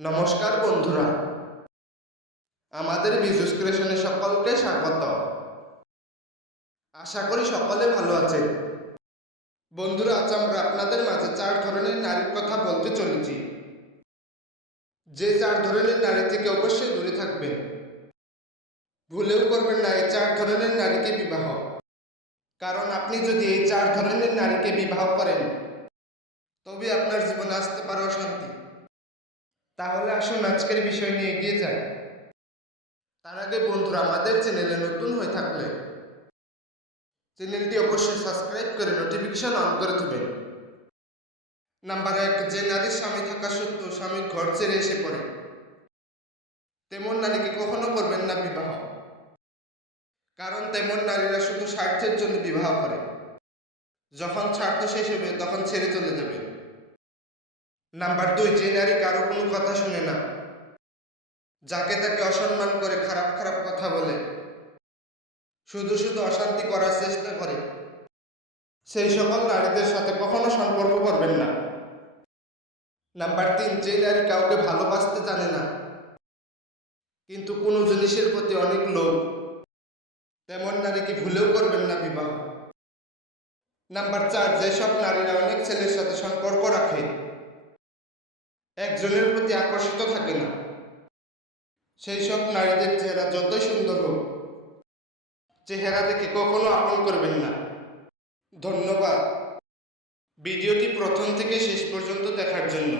নমস্কার বন্ধুরা, আমাদের বিজুস ক্রিয়েশনে সকলকে স্বাগত। আশা করি সকলে ভালো আছে। বন্ধুরা, আজ আমরা আপনাদের মাঝে 4 ধরনের নারীর কথা বলতে চলেছি। যে 4 ধরনের নারী থেকে অবশ্যই দূরে থাকবেন। ভুলেও করবেন না এই 4 ধরনের নারীকে বিবাহ, কারণ আপনি যদি এই 4 ধরনের নারীকে বিবাহ করেন তবে আপনার জীবনে আসতে পারে অশান্তি। তাহলে আসুন আজকের বিষয় নিয়ে এগিয়ে যাই। তার আগে বন্ধুরা, আমাদের চ্যানেলে নতুন হয়ে থাকলে চ্যানেলটি অবশ্যই সাবস্ক্রাইব করে নোটিফিকেশন অন করে দেবেন। নাম্বার 1, যে নারীর স্বামী থাকা সত্ত্বেও স্বামীর ঘর ছেড়ে এসে পড়ে, তেমন নারীকে কখনো করবেন না বিবাহ, কারণ তেমন নারীরা শুধু স্বার্থের জন্য বিবাহ করে। যখন স্বার্থ শেষ হবে তখন ছেড়ে চলে যাবে। নাম্বার 2, যে নারী কারো কোনো কথা শুনে না, যাকে তাকে অসম্মান করে খারাপ খারাপ কথা বলে, শুধু শুধু অশান্তি করার চেষ্টা করে, সেই সকল নারীদের সাথে কখনো সম্পর্ক করবেন না। নাম্বার 3, যে নারী কাউকে ভালোবাসতে জানে না কিন্তু কোনো জিনিসের প্রতি অনেক লোভ, তেমন নারীকে ভুলেও করবেন না বিবাহ। নাম্বার 4, যেসব নারীরা অনেক ছেলের সাথে সম্পর্ক রাখে, একজনের প্রতি আকর্ষিত থাকে না, সেই সব নারীদের চেহারা যতই সুন্দর হোক, চেহারা দেখে কখনো আপন করবেন না। ধন্যবাদ ভিডিওটি প্রথম থেকে শেষ পর্যন্ত দেখার জন্য।